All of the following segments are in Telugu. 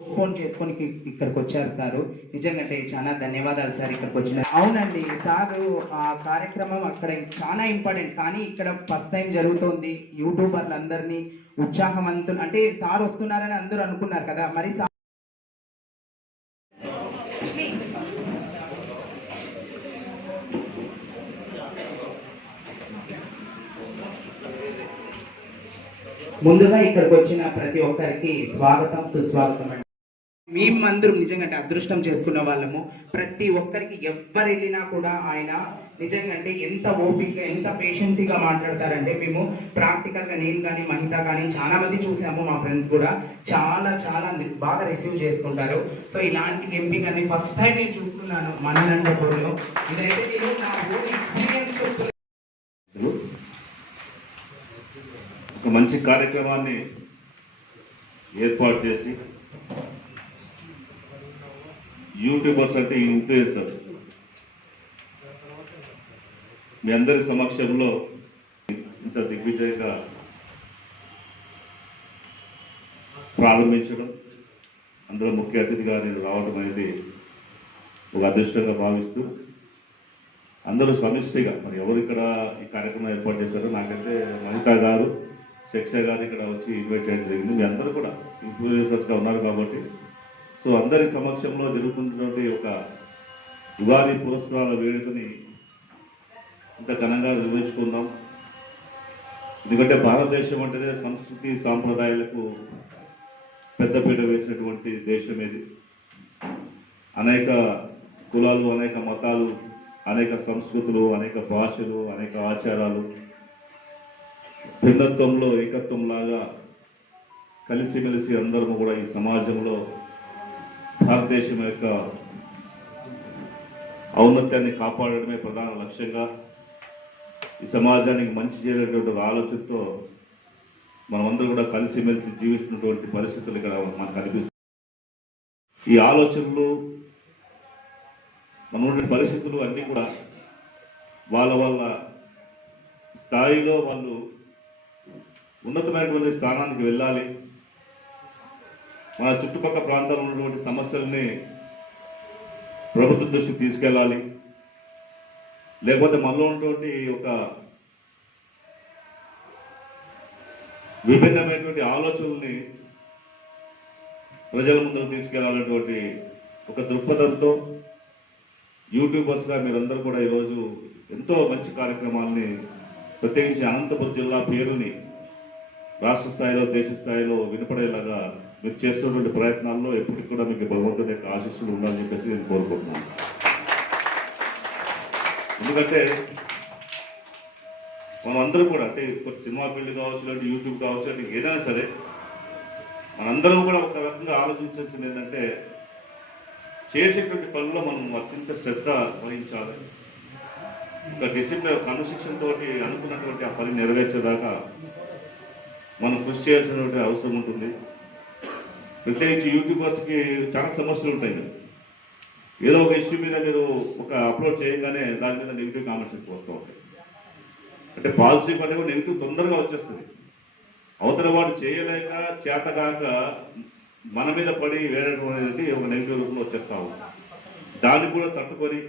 ఫోన్ చేసుకొని ఇక్కడికి వచ్చారు సారు. నిజంగా అంటే చాలా ధన్యవాదాలు సార్ ఇక్కడికి వచ్చిన. అవునండి సారు, ఆ కార్యక్రమం అక్కడ చాలా ఇంపార్టెంట్, కానీ ఇక్కడ ఫస్ట్ టైం జరుగుతోంది. యూట్యూబర్లు అందరినీ ఉత్సాహవంతులు అంటే సార్ వస్తున్నారని అందరూ అనుకున్నారు కదా, మరి ముందుగా ఇక్కడికి వచ్చిన ప్రతి ఒక్కరికి స్వాగతం సుస్వాగతం అండి. మేమందరం నిజంగా అంటే అదృష్టం చేసుకున్న వాళ్ళము. ప్రతి ఒక్కరికి ఎవ్వరు వెళ్ళినా కూడా ఆయన నిజంగా అంటే ఎంత ఓపికగా ఎంత పేషెన్సీగా మాట్లాడతారంటే, మేము ప్రాక్టికల్గా నేను కానీ మహిత కానీ చాలా మంది చూసాము, మా ఫ్రెండ్స్ కూడా చాలా చాలా బాగా రిసీవ్ చేసుకుంటారు. సో ఇలాంటి ఎంపీ కానీ ఫస్ట్ టైం నేను చూస్తున్నాను మన అనంతపురంలో. ఇదైతే నేను నా ఓన్ ఎక్స్పీరియన్స్ చెప్తున్నాను. ఒక మంచి కార్యక్రమాన్ని ఏర్పాటు చేసి యూట్యూబర్స్ అంటే ఇన్ఫ్లుయెన్సర్స్ మీ అందరి సమక్షంలో ఇంత దిగ్విజయంగా ప్రారంభించడం, అందులో ముఖ్య అతిథిగా నేను రావడం అనేది ఒక అదృష్టంగా భావిస్తూ, అందరూ సమిష్టిగా మరి ఎవరు ఇక్కడ ఈ కార్యక్రమం ఏర్పాటు చేశారో నాకైతే మహితా గారు, శిక్ష గారు ఇక్కడ వచ్చి ఇన్వైట్ చేయడం జరిగింది. మీ అందరూ కూడా ఇన్ఫ్లుయెన్సర్స్గా ఉన్నారు కాబట్టి, సో అందరి సమక్షంలో జరుగుతున్నటువంటి ఒక ఉగాది పురస్కారాల వేడుకని ఇంత ఘనంగా నిర్వహించుకుందాం. ఎందుకంటే భారతదేశం అంటేనే సంస్కృతి సాంప్రదాయాలకు పెద్దపీట వేసినటువంటి దేశం ఇది. అనేక కులాలు, అనేక మతాలు, అనేక సంస్కృతులు, అనేక భాషలు, అనేక ఆచారాలు భిన్నత్వంలో ఏకత్వంలాగా కలిసిమెలిసి అందరము కూడా ఈ సమాజంలో భారతదేశం యొక్క ఔన్నత్యాన్ని కాపాడడమే ప్రధాన లక్ష్యంగా, ఈ సమాజానికి మంచి చేసేటువంటి ఒక ఆలోచనతో మనమందరూ కూడా కలిసిమెలిసి జీవిస్తున్నటువంటి పరిస్థితులు ఇక్కడ మనకు కనిపిస్తుంది. ఈ ఆలోచనలు మన ఉన్న పరిస్థితులు అన్నీ కూడా వాళ్ళ వాళ్ళ స్థాయిలో వాళ్ళు ఉన్నతమైనటువంటి స్థానానికి వెళ్ళాలి. మన చుట్టుపక్కల ప్రాంతాల్లో ఉన్నటువంటి సమస్యల్ని ప్రభుత్వ దృష్టికి తీసుకెళ్ళాలి. లేకపోతే మనలో ఉన్నటువంటి ఒక విభిన్నమైనటువంటి ఆలోచనల్ని ప్రజల ముందుకు తీసుకెళ్లాలన్నటువంటి ఒక దృక్పథంతో యూట్యూబర్స్గా మీరందరూ కూడా ఈరోజు ఎంతో మంచి కార్యక్రమాలని, ప్రత్యేకించి అనంతపురం జిల్లా పేరుని రాష్ట్ర స్థాయిలో దేశ స్థాయిలో వినపడేలాగా మీరు చేస్తున్నటువంటి ప్రయత్నాల్లో ఎప్పటికి కూడా మీకు భగవంతుడి యొక్క ఆశీస్సులు ఉండాలని చెప్పేసి నేను కోరుకుంటున్నాను. ఎందుకంటే మనం అందరం కూడా అంటే ఇప్పుడు సినిమా ఫీల్డ్ కావచ్చు, లేదంటే యూట్యూబ్ కావచ్చు, అంటే ఏదైనా సరే మనందరం కూడా ఒక రకంగా ఆలోచించాల్సింది ఏంటంటే, చేసేటువంటి పనుల్లో మనం అత్యంత శ్రద్ధ వహించాలి. ఒక డిసిప్లిన్ క్రమశిక్షణ తోటి అనుకున్నటువంటి ఆ పని నెరవేర్చేదాకా మనం కృషి చేయాల్సినటువంటి అవసరం ఉంటుంది. ప్రత్యేకించి యూట్యూబర్స్కి చాలా సమస్యలు ఉంటాయి. ఏదో ఒక ఇష్యూ మీద మీరు ఒక అప్లోడ్ చేయగానే దాని మీద నెగిటివ్ కామెంట్స్ ఎక్కువ వస్తూ ఉంటాయి. అంటే పాజిటివ్ అంటే కూడా నెగిటివ్ తొందరగా వచ్చేస్తుంది. అవతల వాడు చేయలేక చేతగాక మన మీద పడి వేయడం అనేది ఒక నెగిటివ్ రూపంలో వచ్చేస్తా ఉంది. దాన్ని కూడా తట్టుకొని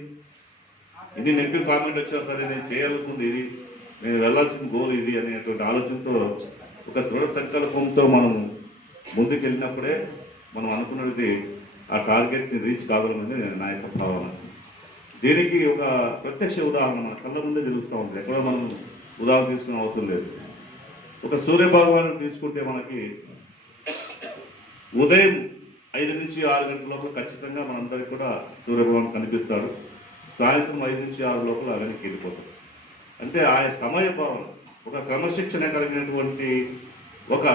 ఎన్ని నెగిటివ్ కామెంట్ వచ్చినా సరే నేను చేయాలనుకుంది ఇది, నేను వెళ్ళాల్సిన గోల్ ఇది అనేటువంటి ఆలోచనతో ఒక దృఢ సంకల్పంతో మనం ముందుకు వెళ్ళినప్పుడే మనం అనుకున్నది ఆ టార్గెట్ని రీచ్ కాగలమని నా యొక్క భావన. దీనికి ఒక ప్రత్యక్ష ఉదాహరణ మన కళ్ళ ముందే తెలుస్తూ ఉంటుంది. ఎక్కడో మనం ఉదాహరణ తీసుకునే అవసరం లేదు. ఒక సూర్యభగవాను తీసుకుంటే మనకి ఉదయం 5 నుంచి 6 గంటల లోపల ఖచ్చితంగా మనందరికీ కూడా సూర్యభగవాన్ కనిపిస్తాడు. సాయంత్రం 5 నుంచి 6 లోపల వెనక్కి వెళ్ళిపోతాడు. అంటే ఆ సమయ భావన, ఒక క్రమశిక్షణ కలిగినటువంటి ఒక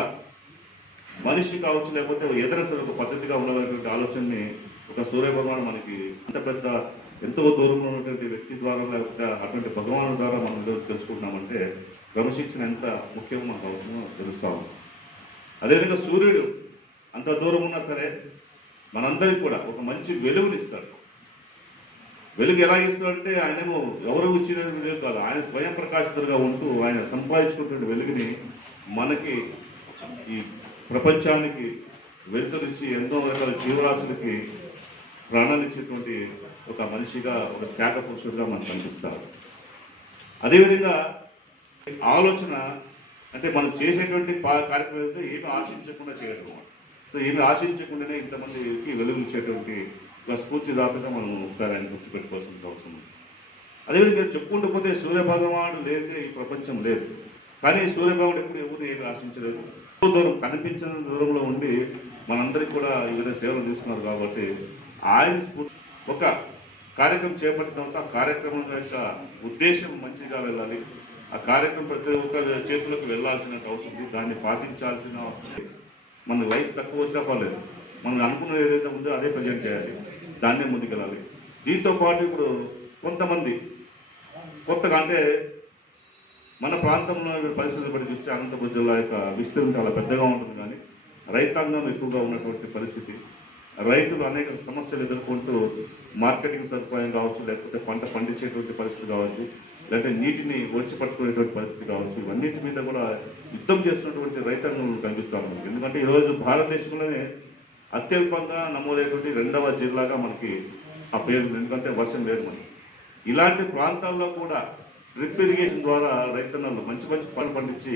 మనిషి కావచ్చు, లేకపోతే ఏదైనా సరే ఒక పద్ధతిగా ఉండాలనేటువంటి ఆలోచనని ఒక సూర్యభగవాన్ మనకి అంత పెద్ద ఎంతో దూరంలో ఉన్నటువంటి వ్యక్తి ద్వారా, లేకపోతే అటువంటి భగవాను ద్వారా మనం తెలుసుకుంటున్నామంటే క్రమశిక్షణ ఎంత ముఖ్యమో మనకు అవసరమో తెలుస్తా ఉంది. అదేవిధంగా సూర్యుడు అంత దూరం ఉన్నా సరే మనందరికీ కూడా ఒక మంచి వెలుగునిస్తాడు. వెలుగు ఎలా ఇస్తాడంటే ఆయనేమో ఎవరు ఇచ్చిన వెలుగు కాదు, ఆయన స్వయం ప్రకాశితుడుగా ఉంటూ ఆయన సంపాదించుకున్నటువంటి వెలుగుని మనకి ఈ ప్రపంచానికి వెలుతురిచ్చి ఎన్నో రకాల జీవరాశులకి ప్రాణాలు ఇచ్చేటువంటి ఒక మనిషిగా, ఒక త్యాగ పురుషుడిగా మనకు కనిపిస్తారు. అదేవిధంగా ఆలోచన అంటే మనం చేసేటువంటి కార్యక్రమం ఏదైతే ఏమి ఆశించకుండా చేయడం. సో ఏమి ఆశించకుండానే ఇంతమందికి వెలుగునిచ్చేటువంటి ఒక స్ఫూర్తిదాతగా మనం ఒకసారి ఆయన గుర్తుపెట్టుకోవాల్సిన అవసరం ఉంది. అదేవిధంగా చెప్పుకుంటూ పోతే సూర్యభగవానుడు లేదే ఈ ప్రపంచం లేదు. కానీ సూర్యభగవానుడు ఎప్పుడు ఎవరు ఏమి ఆశించలేదు. ఎంతో దూరం కనిపించిన దూరంలో ఉండి మనందరికీ కూడా ఈ విధంగా సేవలు తీసుకున్నారు. కాబట్టి ఆయన స్ఫూర్తి ఒక కార్యక్రమం చేపట్టిన తర్వాత ఆ కార్యక్రమం యొక్క ఉద్దేశం మంచిగా వెళ్ళాలి. ఆ కార్యక్రమం ప్రతి ఒక్కరి చేతులకు వెళ్ళాల్సిన అవసరం ఉంది. దాన్ని పాటించాల్సిన మన లైఫ్ తక్కువ వచ్చినా పర్లేదు, మనం అనుకున్నది ఏదైతే ఉందో అదే ప్రజెంట్ చేయాలి, దాన్నే ముందుకెళ్ళాలి. దీంతో పాటు ఇప్పుడు కొంతమంది కొత్తగా అంటే మన ప్రాంతంలో పరిస్థితులు బట్టి చూస్తే అనంతపురం జిల్లా యొక్క విస్తీర్ణం చాలా పెద్దగా ఉంటుంది. కానీ రైతాంగం ఎక్కువగా ఉన్నటువంటి పరిస్థితి, రైతులు అనేక సమస్యలు ఎదుర్కొంటూ మార్కెటింగ్ సదుపాయం కావచ్చు, లేకపోతే పంట పండించేటువంటి పరిస్థితి కావచ్చు, లేకపోతే నీటిని ఒడిచి పట్టుకునేటువంటి పరిస్థితి కావచ్చు, ఇవన్నిటి మీద కూడా యుద్ధం చేస్తున్నటువంటి రైతాంగం కనిపిస్తూ ఉంది. ఎందుకంటే ఈరోజు భారతదేశంలోనే అత్యల్పంగా నమోదైనటువంటి 2వ జిల్లాగా మనకి ఆ పేరు, ఎందుకంటే వర్షం లేదు మనకి. ఇలాంటి ప్రాంతాల్లో కూడా డ్రిప్ ఇరిగేషన్ ద్వారా రైతన్నలు మంచి మంచి పంటలు పండించి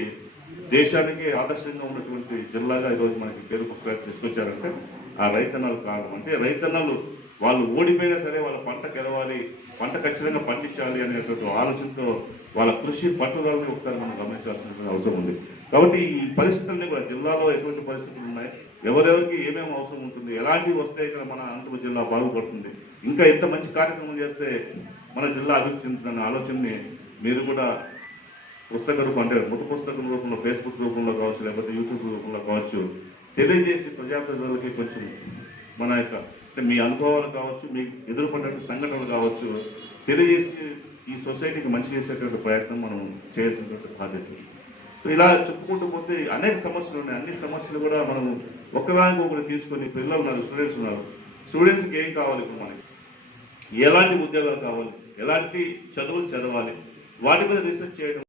దేశానికి ఆదర్శంగా ఉన్నటువంటి జిల్లాగా ఈరోజు మనకి పేరు ప్రఖ్యాతి తీసుకొచ్చారంటే ఆ రైతన్నలు కారణం. అంటే రైతన్నలు వాళ్ళు ఓడిపోయినా సరే వాళ్ళ పంట గెలవాలి, పంట ఖచ్చితంగా పండించాలి అనేటువంటి ఆలోచనతో వాళ్ళ కృషి పట్టుదలని ఒకసారి మనం గమనించాల్సినటువంటి అవసరం ఉంది. కాబట్టి ఈ పరిస్థితుల్ని కూడా జిల్లాలో ఎటువంటి పరిస్థితులు ఉన్నాయి, ఎవరెవరికి ఏమేమి అవసరం ఉంటుంది, ఎలాంటివి వస్తే ఇక్కడ మన అనంతపురం జిల్లా బాగుపడుతుంది, ఇంకా ఎంత మంచి కార్యక్రమం చేస్తే మన జిల్లా అభివృద్ధి చెందుతున్న ఆలోచనని మీరు కూడా పుస్తక రూపం అంటే ముఖ పుస్తకం రూపంలో, ఫేస్బుక్ రూపంలో కావచ్చు, లేకపోతే యూట్యూబ్ రూపంలో కావచ్చు తెలియజేసి ప్రజాప్రతినిధులకి కొంచెం మన యొక్క అంటే మీ అనుభవాలు కావచ్చు, మీకు ఎదురుపడినటువంటి సంఘటనలు కావచ్చు తెలియజేసి ఈ సొసైటీకి మంచి చేసేటువంటి ప్రయత్నం మనం చేయాల్సినటువంటి బాధ్యత. సో ఇలా చెప్పుకుంటూ పోతే అనేక సమస్యలు ఉన్నాయి. అన్ని సమస్యలు కూడా మనం ఒక్కదానికి ఒకటి తీసుకొని, పిల్లలు ఉన్నారు, స్టూడెంట్స్ ఉన్నారు, స్టూడెంట్స్కి ఏం కావాలి, ఇప్పుడు మనకి ఎలాంటి ఉద్యోగాలు కావాలి, ఎలాంటి చదువులు చదవాలి, వాటి మీద రీసెర్చ్ చేయడం.